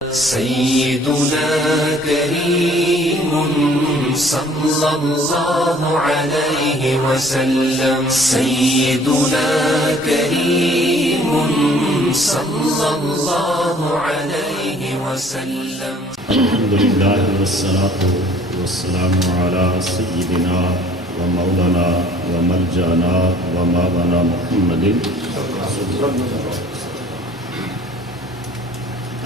سيدنا كريم صلى الله عليه وسلم. سيدنا كريم صلى الله عليه وسلم. الحمد لله والصلاة والسلام على سيدنا ومولانا وملجأنا ومولانا محمد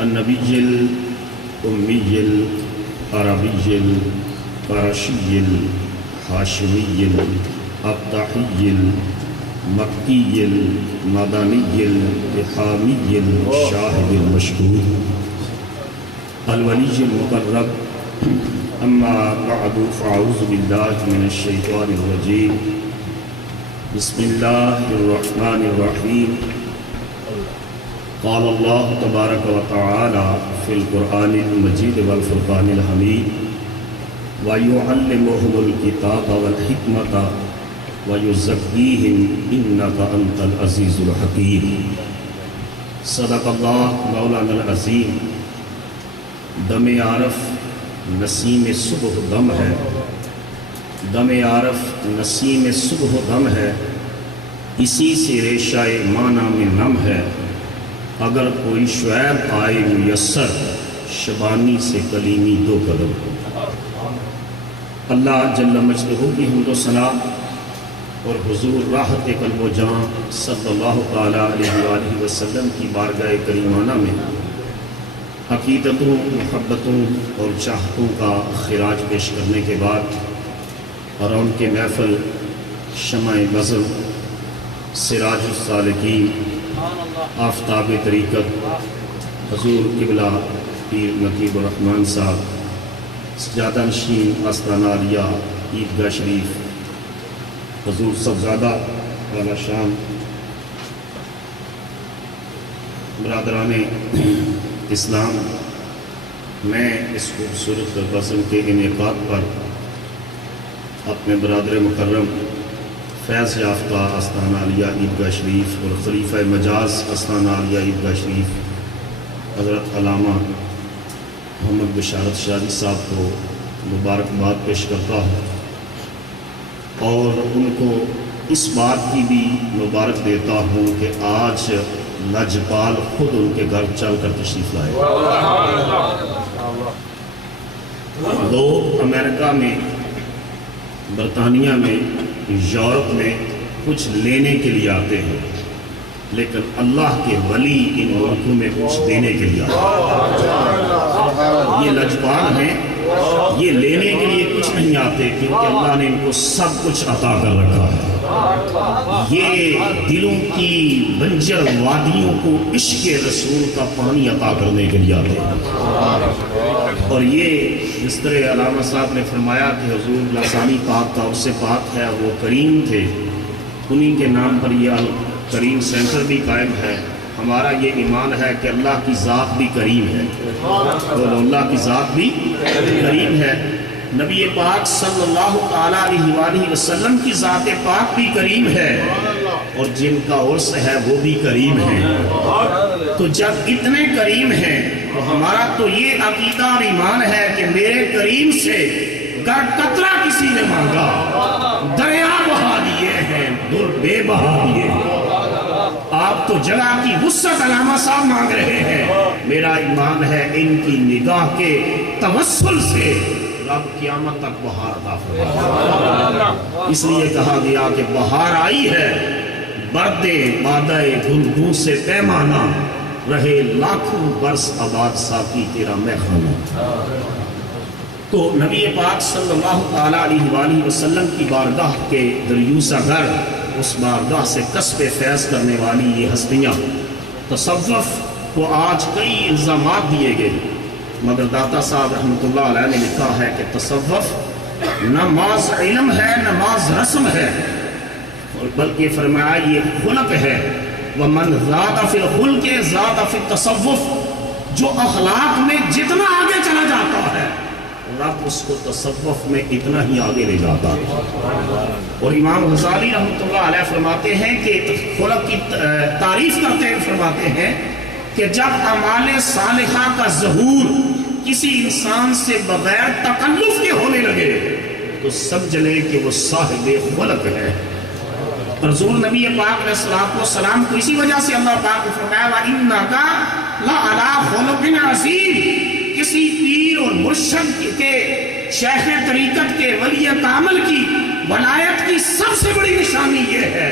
النبي الأمي العربي القرشي الهاشمي الأبطحي المكي المدني الإحامي الشاهد المشهور الولي المقرب. أما بعد فأعوذ بالله من الشيطان الرجيم. بسم الله الرحمن الرحيم. قال الله تبارك وتعالى في القرآن المجيد والفرقان الحميد ويعلمهم الكتاب والحكمة ويزكيهم إنك أنت العزيز الحكيم. صدق الله مولانا العظيم. دم عارف نسیم صبح دم ہے، دم عارف نسیم صبح دم ہے، اسی سے ریشہ معنی میں نم ہے. اگر کوئی شعیب آئے میسر، شبانی سے کلیمی دو قدم. اللہ جل مجدہ کی حمد و ثنا اور حضور راحت قلب و جان صلی اللہ تعالیٰ علیہ وآلہ وسلم کی بارگاہ کریمانہ میں عقیدتوں، محبتوں اور چاہتوں کا خراج پیش کرنے کے بعد اور ان کے محفل شمع بزم، سراج السالکین، آفتاب طریقت حضور قبلہ پیر نقیب الرحمن صاحب سجادہ نشین آستانہ عالیہ عیدگاہ شریف، حضور صاحبزادہ والا شام، برادران اسلام، میں اس خوبصورت بزم کے انعقاد پر اپنے برادر مکرم فیض یافتہ آستانہ عالیہ عیدگاہ شریف اور خلیفہ مجاز آستانہ عالیہ عیدگاہ شریف حضرت علامہ محمد بشارت شاہی صاحب کو مبارکباد پیش کرتا ہوں اور ان کو اس بات کی بھی مبارک دیتا ہوں کہ آج لاجپال خود ان کے گھر چل کر تشریف لائے. لوگ امریکہ میں، برطانیہ میں، یورپ میں کچھ لینے کے لیے آتے ہیں، لیکن اللہ کے ولی ان ملکوں میں کچھ دینے کے لیے آتے ہیں. یہ لاجپال ہیں، یہ لینے کے لیے کچھ نہیں آتے کیونکہ اللہ نے ان کو سب کچھ عطا کر رکھا ہے. یہ دلوں کی بنجر وادیوں کو عشق رسول کا پانی عطا کرنے کے لیے آتے ہیں. اور یہ جس طرح علامہ صاحب نے فرمایا کہ حضور لسانی پاک تھا، اس سے پاک ہے، وہ کریم تھے، انہی کے نام پر یہ کریم سینٹر بھی قائم ہے. ہمارا یہ ایمان ہے کہ اللہ کی ذات بھی کریم ہے اور اللہ کی ذات بھی کریم ہے. نبی پاک صلی اللہ تعالیٰ علیہ وآلہ وسلم کی ذات پاک بھی کریم ہے اور جن کا عرص ہے وہ بھی کریم ہے. تو جب اتنے کریم ہیں تو ہمارا تو یہ عقیدہ اور ایمان ہے کہ میرے کریم سے گر قطرہ کسی نے مانگا، دریا بہا دیے ہیں، در بے بہا دیے ہیں. آپ تو جگہ کی وسعت علامہ صاحب مانگ رہے ہیں. میرا ایمان ہے ان کی نگاہ کے توسل سے رب قیامت تک بہار عطا فرمائے. اس لیے کہا گیا کہ بہار آئی ہے، بردے بادائے گلگوں سے پیمانہ، رہے لاکھوں برس آباد ساقی تیرا میخانہ. تو نبی پاک صلی اللہ تعالیٰ علیہ وآلہ وسلم کی بارگاہ کے دریوزہ گھر، اس بارگاہ سے کسب فیض کرنے والی یہ ہستیاں، تصوف کو آج کئی الزامات دیے گئے، مگر داتا صاحب رحمۃ اللہ علیہ نے لکھا ہے کہ تصوف نہ محض علم ہے، نہ محض رسم ہے، بلکہ فرمایا یہ خلق ہے. وَمَنْ زَادَ فِي الْخُلْقِ زَادَ فِي التَّصَوُّفِ. جو اخلاق میں جتنا آگے چلا جاتا ہے رب اس کو تصوف میں اتنا ہی آگے لے جاتا ہے. اور امام غزالی رحمۃ اللہ علیہ فرماتے ہیں کہ خلق کی تعریف کرتے ہیں، فرماتے ہیں کہ جب اعمال صالحہ کا ظہور کسی انسان سے بغیر تکلف کے ہونے لگے تو سمجھ لے کہ وہ صاحب خلق ہے۔ رسول نبی پاک علیہ السلام کو اسی وجہ سے اللہ پاک نے فرمایا وَإِنَّكَ لَعَلَىٰ خُلُقٍ عَظِيمٍ، کسی پیر اور مرشد کے شیخ طریقت کے ولی کامل کی ولایت کی سب سے بڑی نشانی یہ ہے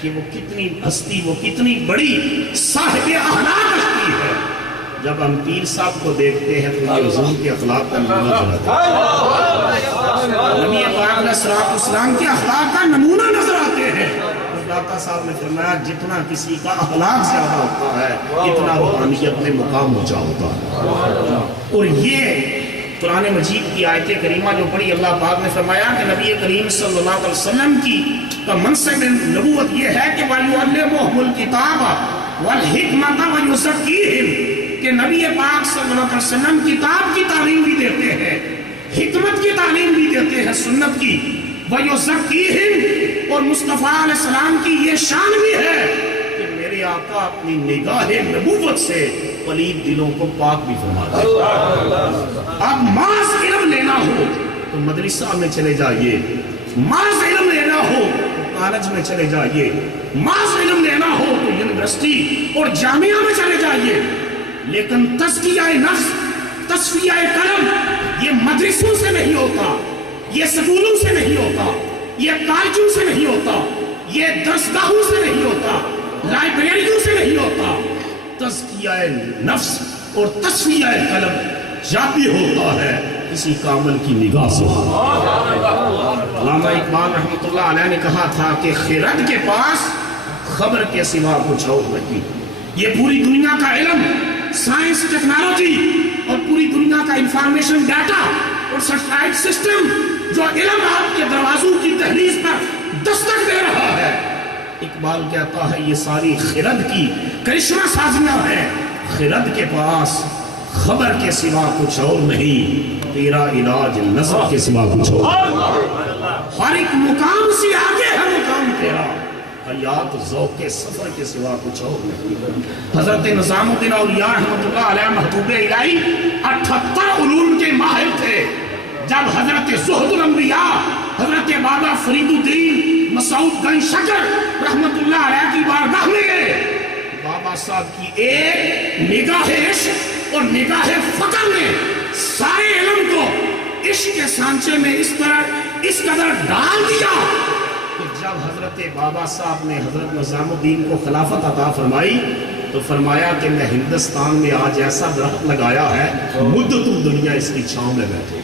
کہ وہ کتنی ہستی، وہ کتنی بڑی صاحب اخلاق ہستی ہے۔ جب ہم پیر صاحب کو دیکھتے ہیں تو یہ حضور کے اخلاق کا نمونہ نظر آتا ہے، نبی پاک علیہ السلام کے اخلاق کا نمونہ نظر آتے ہیں۔ داتا صاحب نے فرمایا جتنا کسی کا اخلاق زیادہ ہوتا ہے اتنا روحانیت میں مقام اونچا ہوتا ہے۔ اور یہ قرآن مجید کی آیت کریمہ جو پڑھی، اللہ پاک نے فرمایا کہ نبی کریم صلی اللہ علیہ وسلم کا منصب نبوت یہ ہے کہ وَيُعَلِّمُهُمُ الْكِتَابَ وَالْحِكْمَةَ وَيُزَكِّيهِمْ، کہ نبی پاک صلی اللہ علیہ وسلم کتاب کی تعلیم بھی دیتے ہیں، حکمت کی تعلیم بھی دیتے ہیں، سنت کی، وَيُزَكِّيهِمْ، اور مصطفیٰ علیہ السلام کی یہ شان بھی ہے کہ میرے آقا اپنی نگاہ نبوت سے پلید دلوں کو پاک بھی فرماتے ہیں۔ اب محض علم لینا ہو تو مدرسہ میں چلے جائیے، محض علم لینا ہو تو کالج میں چلے جائیے، محض علم لینا ہو تو یونیورسٹی اور جامعہ میں چلے جائیے، لیکن تزکیہ نفس، تصفیہ قلم یہ مدرسوں سے نہیں ہوتا، یہ سکولوں سے نہیں ہوتا، یہ کالجوں سے نہیں ہوتا، یہ درسگاہوں سے نہیں ہوتا، لائبریریوں سے نہیں ہوتا۔ تزکیہ نفس اور تصفیہ قلب جب بھی ہوتا ہے کسی کامل کی نگاہ سے۔ علامہ اقبال رحمۃ اللہ علیہ نے کہا تھا کہ خرد کے پاس خبر کے سوا کچھ اور نہیں۔ یہ پوری دنیا کا علم، سائنس، ٹیکنالوجی اور پوری دنیا کا انفارمیشن ڈیٹا اور سیٹلائٹ سسٹم جو علم آپ کے دروازوں کی دہلیز پر دستک دے رہا ہے، اقبال کہتا ہے یہ ساری خرد کی کرشمہ سازیاں ہیں۔ خرد کے پاس خبر کے سوا کچھ اور نہیں، تیرا علاج نظر کے سوا کچھ اور۔ ہر ایک مقام سے آگے ہے مقام تیرا، حیات ذوق کے سفر کے سوا کچھ اور نہیں۔ حضرت نظام الدین اولیاء رحمۃ اللہ علیہ محبوب الہی 78 علوم کے ماہر تھے۔ جب حضرت زہد الانبیاء حضرت بابا فرید الدین مسعود گنج شکر رحمت اللہ علیہ کی بارگاہ میں گئے، بابا صاحب کی ایک نگاہ عشق اور نگاہ فقر نے سارے علم کو عشق کے سانچے میں اس قدر ڈال دیا کہ جب حضرت بابا صاحب نے حضرت نظام الدین کو خلافت عطا فرمائی تو فرمایا کہ میں ہندوستان میں آج ایسا درخت لگایا ہے مدتوں دنیا اس کی چھاؤں میں بیٹھے،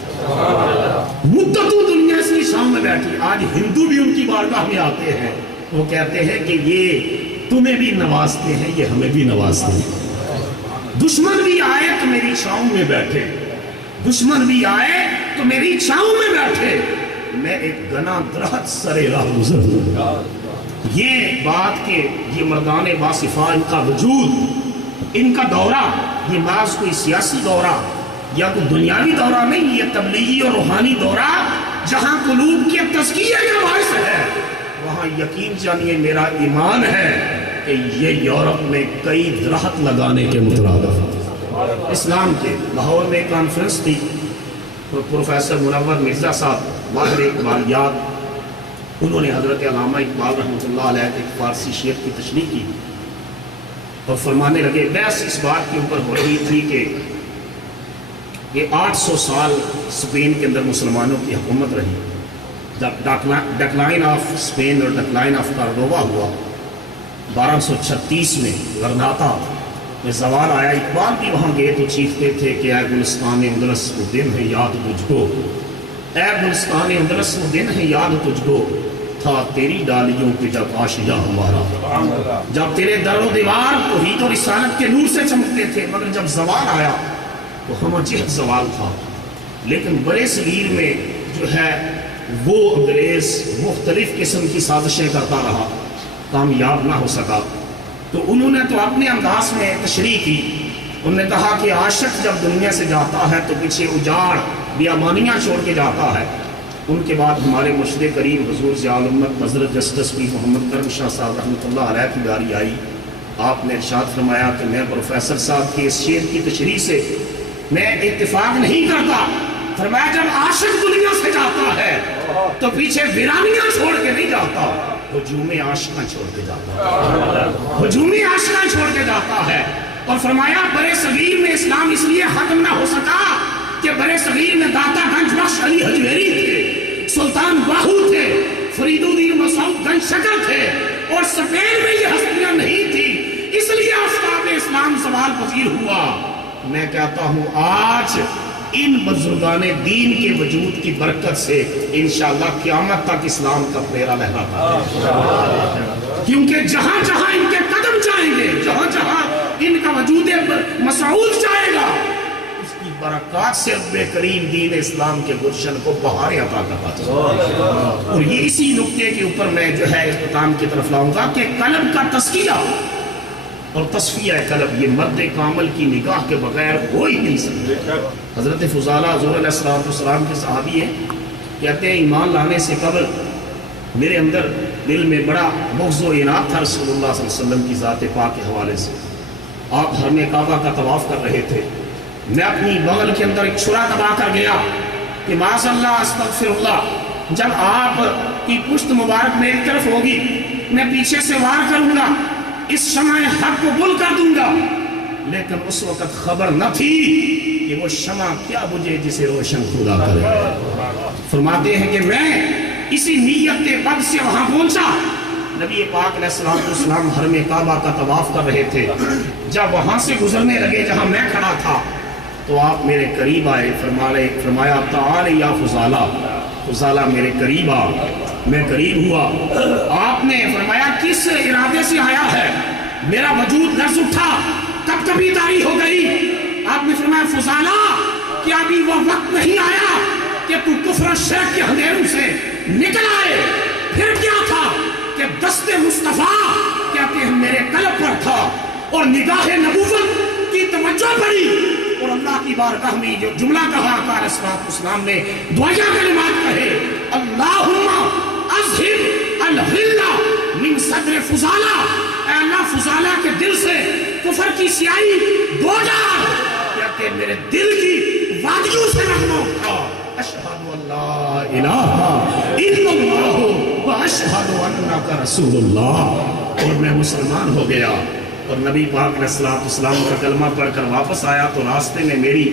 مدتوں دنیا اس کی چھاؤں میں بیٹھی۔ آج ہندو بھی ان کی بارگاہ میں آتے ہیں، وہ کہتے ہیں کہ یہ تمہیں بھی نوازتے ہیں، یہ ہمیں بھی نوازتے ہیں۔ دشمن بھی آئے تو میری چھاؤں میں بیٹھے، دشمن بھی آئے تو میری چھاؤں میں بیٹھے، میں ایک گنا درخت سرے راہ گزر ہوں۔ یہ بات کہ یہ مردان باصفا، ان کا وجود، ان کا دورہ، یہ محض کوئی سیاسی دورہ یا کوئی دنیاوی دورہ نہیں، یہ تبلیغی اور روحانی دورہ جہاں قلوب کے تزکیے کا باعث ہے، وہاں یقین جانیے میرا ایمان ہے کہ یہ یورپ میں کئی درخت لگانے کے مترادف۔ اسلام کے لاہور میں ایک کانفرنس تھی، پروفیسر منور مرزا صاحب ماہر اقبالیات، انہوں نے حضرت علامہ اقبال رحمۃ اللہ علیہ کے فارسی شعر کی تشریح کی اور فرمانے لگے، بحث اس بات کے اوپر ہو رہی تھی کہ یہ 800 سال اسپین کے اندر مسلمانوں کی حکومت رہی، جب ڈکلائن آف اسپین اور ڈکلائن آف کارڈوبا ہوا 1236 میں غرناطہ میں زوال آیا، اقبال بھی وہاں گئے تو چیختے تھے کہ اے گلستان اندلس وہ دن ہے یاد تجھ کو، اے گلستان اندلس وہ دن ہے یاد تجھ کو، تھا تیری ڈالیوں پہ جب آشیاں ہمارا، جب تیرے در و دیوار توحید اور رسالت کے نور سے چمکتے تھے، مگر جب زوال آیا تو ہم جہت زوال تھا۔ لیکن برے صغیر میں جو ہے وہ انگریز مختلف قسم کی سازشیں کرتا رہا، کامیاب نہ ہو سکا، تو انہوں نے تو اپنے انداز میں تشریح کی، انہوں نے کہا کہ عاشق جب دنیا سے جاتا ہے تو پیچھے اجاڑ بیامانیاں چھوڑ کے جاتا ہے۔ ان کے بعد ہمارے مرشد کریم حضور ضیاء الامت حضرت جسٹس پیر محمد کرم شاہ صاحب رحمۃ اللہ علیہ کی باری آئی، آپ نے ارشاد فرمایا کہ میں پروفیسر صاحب کے اس شعر کی تشریح سے میں اتفاق نہیں کرتا. فرمایا جب عاشق دنیا سے جاتا ہے تو پیچھے ویرانیاں چھوڑ کے نہیں جاتا, ہجوم عاشقاں چھوڑ کے جاتا ہے, ہجوم عاشقاں چھوڑ کے جاتا ہے. اور فرمایا برے صغیر میں اسلام اس لیے ختم نہ ہو سکا کہ برے صغیر میں داتا گنج بخش علی حجویری تھے, سلطان باہو تھے, فرید الدین مسعود گنج شکر تھے, اور سپین میں یہ ہستیاں نہیں تھی, اس لیے آفتاب اسلام سوال پذیر ہوا. میں کہتا ہوں آج ان بزرگان دین کے وجود کی برکت سے انشاءاللہ قیامت تک اسلام کا پھیرا لہراتا ہے, کیونکہ جہاں جہاں ان کے قدم جائیں گے, جہاں جہاں ان کا وجود مسعود جائے گا, اس کی برکات سے رب کریم دین اسلام کے گلشن کو بہار عطا کرتا ہے. اور یہ اسی نقطے کے اوپر میں جو ہے اختتام کی طرف لاؤں گا کہ قلب کا تزکیہ اور تصفیہ قلب یہ مرد کامل کی نگاہ کے بغیر ہو ہی نہیں سکتا. حضرت فضالہ حضور علیہ السلام کے صحابی ہیں, کہتے ہیں ایمان لانے سے قبل میرے اندر دل میں بڑا بغض و عناد تھا رسول اللہ صلی اللہ علیہ وسلم کی ذات پاک کے حوالے سے. آپ حرم کعبہ کا طواف کر رہے تھے, میں اپنی بغل کے اندر ایک چھرا دبا کر گیا کہ معاذ اللہ استغفر اللہ, جب آپ کی پشت مبارک میری طرف ہوگی میں پیچھے سے وار کروں گا, اس شمع حق کو گل کر دوں گا. لیکن اس وقت خبر نہ تھی کہ وہ شمع کیا بجھے جسے روشن خدا کرے. فرماتے ہیں کہ میں اسی نیت بد سے وہاں پہنچا. نبی پاک علیہ السلام حرم کعبہ کا طواف کر رہے تھے, جب وہاں سے گزرنے لگے جہاں میں کھڑا تھا تو آپ میرے قریب آئے, فرمایا تعال یا فضالہ, فضالہ میرے قریب آ. میں قریب ہوا, آپ نے فرمایا کس ارادے سے آیا ہے؟ میرا وجود لرز اٹھا, کب کبھی داری ہو گئی. آپ نے فرمایا فضالہ کیا ابھی وہ وقت نہیں آیا کہ تو کفر شرک کے اندھیروں سے نکل آئے؟ پھر کیا تھا کہ دست مصطفیٰ کہتے ہیں میرے قلب پر تھا اور نگاہ نبوت کی توجہ پڑی, اور اللہ کی بارگاہ میں جو جملہ کہا آقا علیہ السلام نے دعائیہ کلمات کہے, اللہم اذہب الغلہ من صدر فضالہ, اے اللہ فضالہ کے دل سے کفر کی سیاہی دھو ڈال. کہتے ہیں میرے دل کی وادیوں سے نغمہ اٹھا, اشہد ان لا الہ الا اللہ و اشہد انک رسول اللہ, اور میں مسلمان ہو گیا. اور نبی پاک علیہ السلام کا کلمہ پڑھ کر واپس آیا تو راستے میں میری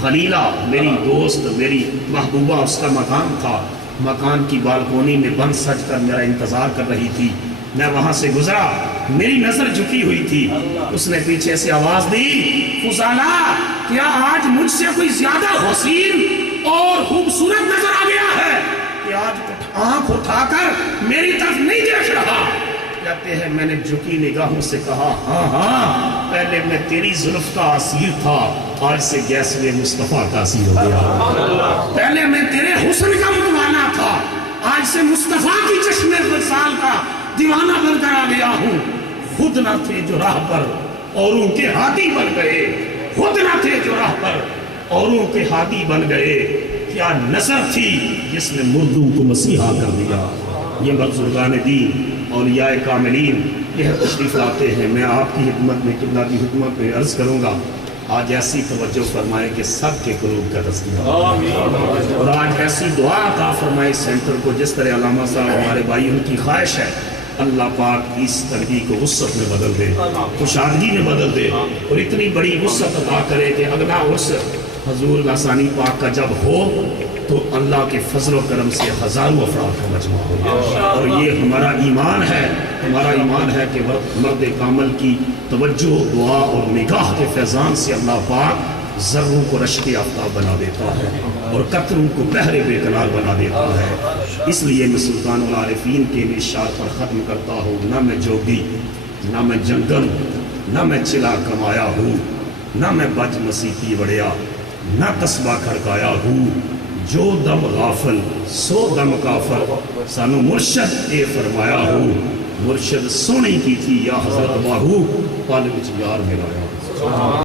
خلیلہ, میری دوست, میری محبوبہ, اس کا مکان تھا, مکان کی بالکونی میں بند سج کر میرا انتظار کر رہی تھی. میں وہاں سے گزرا, میری نظر جھکی ہوئی تھی, اس نے پیچھے سے آواز دی فضالہ کیا آج مجھ سے کوئی زیادہ حسین اور خوبصورت نظر آ گیا ہے کہ آج آنکھ اٹھا کر میری طرف نہیں دیکھ رہا؟ کہتے ہیں میں نے جھکی نگاہوں سے کہا ہاں ہاں, پہلے میں تیری زلف کا اسیر تھا, آج سے گیس میں مصطفیٰ کا اسیر ہو گیا. پہلے میں تیرے حسن کا متوانا تھا, آج سے مصطفیٰ کی چشم وصال کا دیوانہ بن کر آ گیا ہوں. خود نہ تھے جو راہ پر اوروں کے ہادی بن گئے, خود نہ تھے جو راہ پر اوروں کے ہادی بن گئے, کیا نظر تھی جس نے مردوں کو مسیحا کر دیا. یہ بزرگان دین اولیاء کاملین یہ تشریف لاتے ہیں. میں آپ کی خدمت میں قبلہ کی خدمت میں عرض کروں گا آج ایسی توجہ فرمائے کہ سب کے قلوب کا تسکینہ, اور آج ایسی دعا عطا فرمائے سینٹر کو جس طرح علامہ صاحب ہمارے بھائی ان کی خواہش ہے. اللہ پاک اس تنگی کو وسعت میں بدل دے, خوشادگی میں بدل دے, اور اتنی بڑی وسعت عطا کرے کہ اگلا عرس حضور لسانی پاک کا جب ہو تو اللہ کے فضل و کرم سے ہزاروں افراد کا مجمع ہو. اور یہ ہمارا ایمان ہے, ہمارا ایمان ہے کہ مرد کامل کی توجہ, دعا اور نگاہ کے فیضان سے اللہ پاک ذروں کو رشک آفتاب بنا دیتا ہے اور قطروں کو بحر بے قرار بنا دیتا ہے. اس لیے میں سلطان العارفین کے ارشاد پر ختم کرتا ہوں, نہ میں جوگی, نہ میں جنگل, نہ میں چلا کمایا ہوں, نہ میں بج مسیحی وڑیا, نہ قصبہ کھڑکایا ہوں. جو دم غافل سو دم کافر, سانو مرشد اے فرمایا ہوں. مرشد سونی کی تھی یا حضرت باہو, پل وچ یار ملایا.